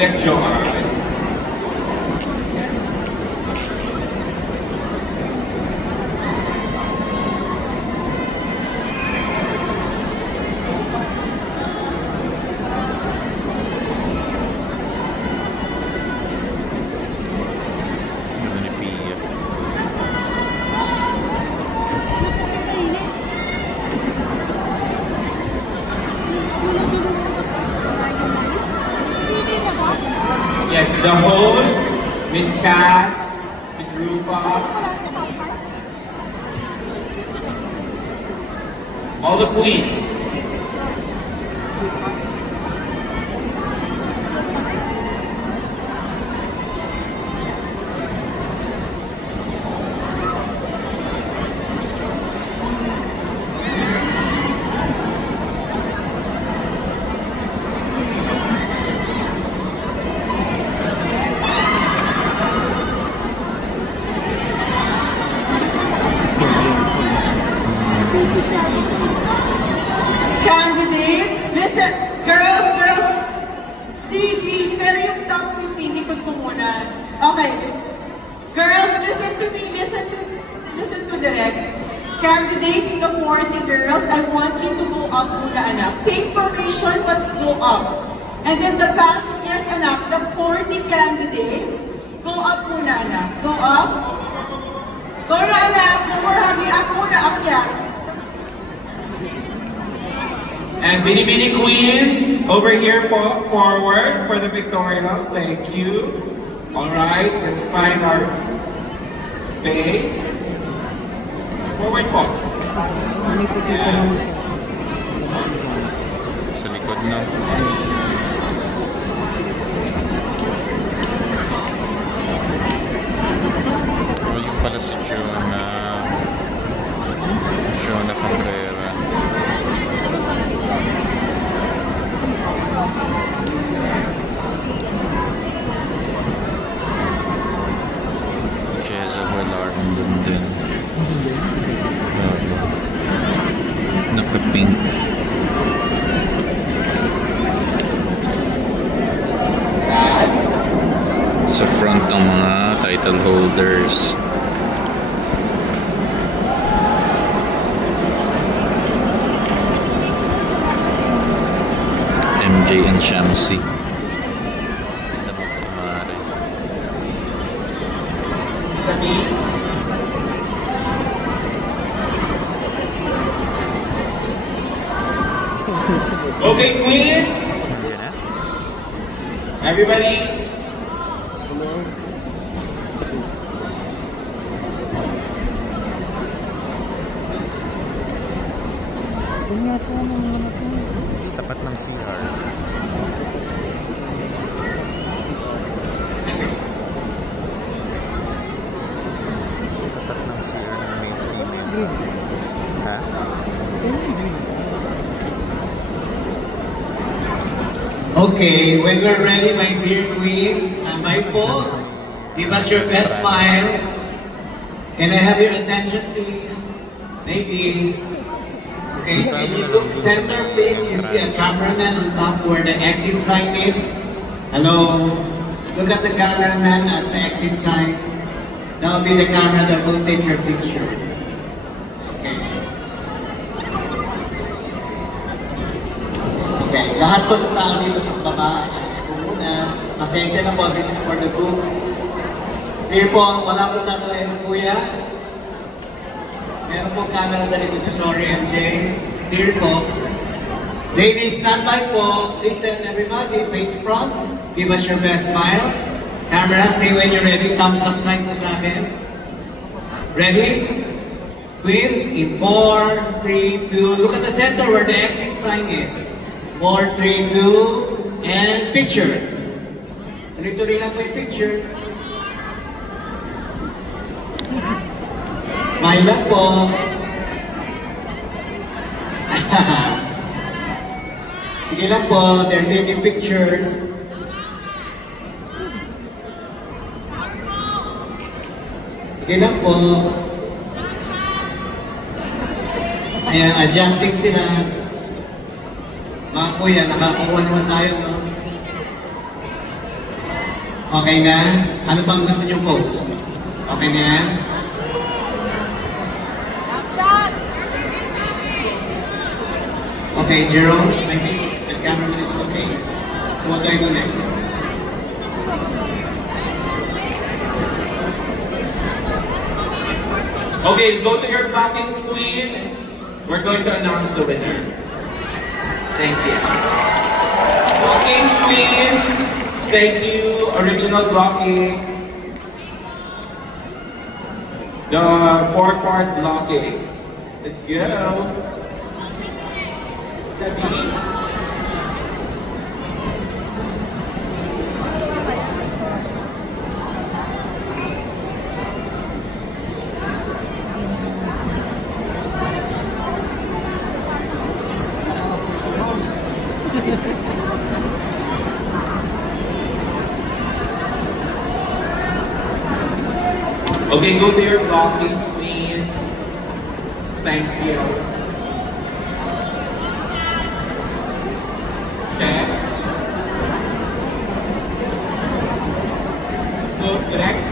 refleksyon. Yes, the host, Miss Kat, Miss Rufa, all the queens. Candidates, listen, girls, pero yung top 15, likod ko muna. Okay, girls, listen to direct. Candidates, the 40 girls, I want you to go up muna, anak. Same formation, but go up. And then the past, yes, anak, the 40 candidates, go up muna, anak. Go up. Go na, anak. No more hugging. Up muna, akyat. And Binibini Queens, over here po, forward for the pictorial. Thank you. Alright, let's find our space. Forward po. Yeah. Sa likod na. O yung pala si Jonah Cabrera. Jeza Velar, andun din. Naka-pink. Sa front ng mga title holders. MJ and Shamsi. Okay, Queens. Everybody. Saan nga ito? Anong naman ito? Sa tapat ng CR. Tapat ng CR ng male female. Ha? Okay, when we're ready, my dear queens, my po, give us your best smile. Can I have your attention, please? Ladies. Okay, can you look center, please? You see a cameraman on top where the exit sign is. Hello? Look at the cameraman at the exit sign. That will be the camera that will take your picture. Okay. Okay, lahat po ng tao dito sa baba, ayos po muna. Pasensya na po, this is for the book. Here po, wala po tatuhin, kuya. Meron po camera sa likod niyo. Sorry, MJ. Here po. Ladies, stand by po. Listen, everybody. Face front. Give us your best smile. Camera, say when you're ready. Thumbs up sign po sa akin. Ready? Queens, in 4, 3, 2. Look at the center where the exit sign is. 4, 3, 2, and picture. Tuloy-tuloy lang po yung picture. Smile lang po. Sige lang po, they're taking pictures. Sige lang po. Ayan, adjusting sila. Mga kuya, nakakuha naman tayo, no? Okay na? Ano bang gusto niyong pose? Okay na yan? Okay, Jerome, I think the cameraman is okay. So what do I do next? Okay, go to your blockings, queen. We're going to announce the winner. Thank you. Blockings, queens. Thank you, original blockings. The 4-part blockings. Let's go. Ready? Okay, go to your blockings, please. Thank you. Check. Go correct.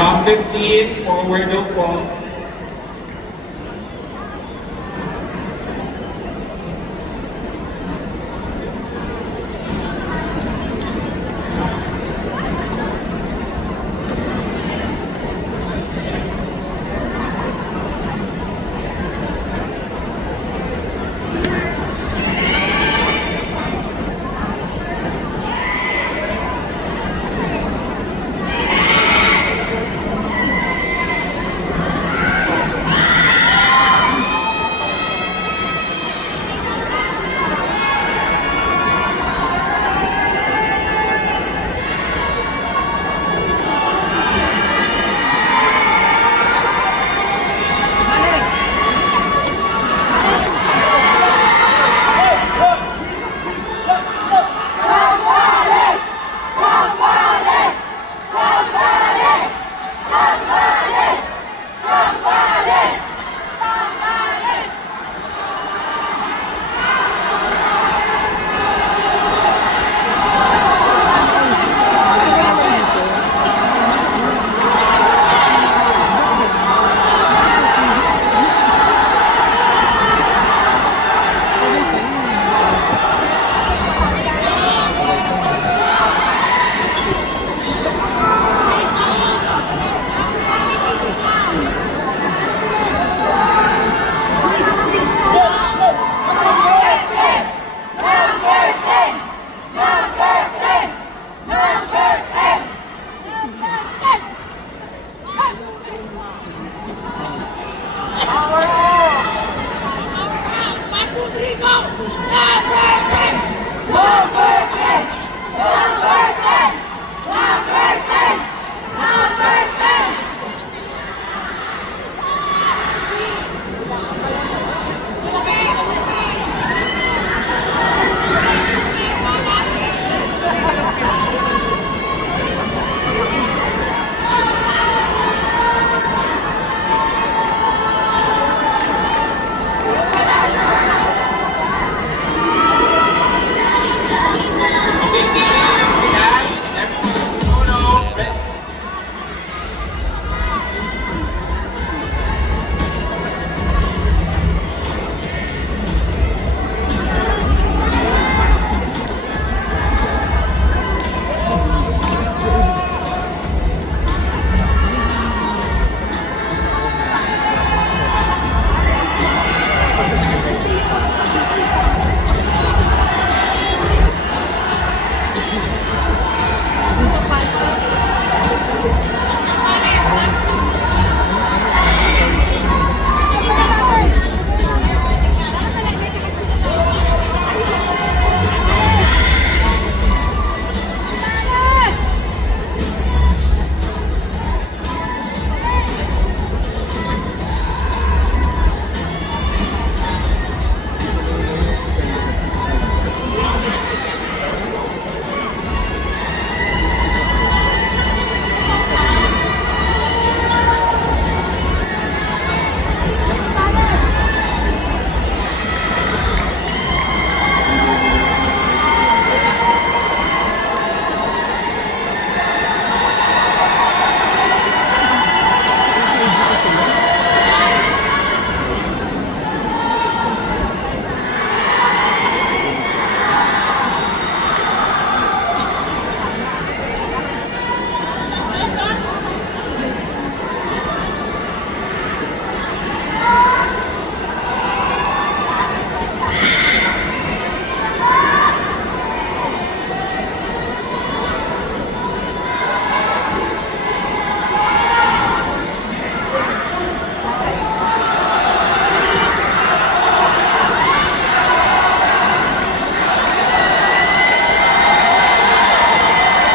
Top 15, forward daw po.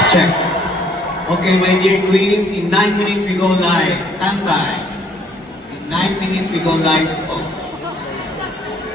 Check. Okay, my dear queens, in 9 minutes we go live. Stand by. In 9 minutes we go live. Oh.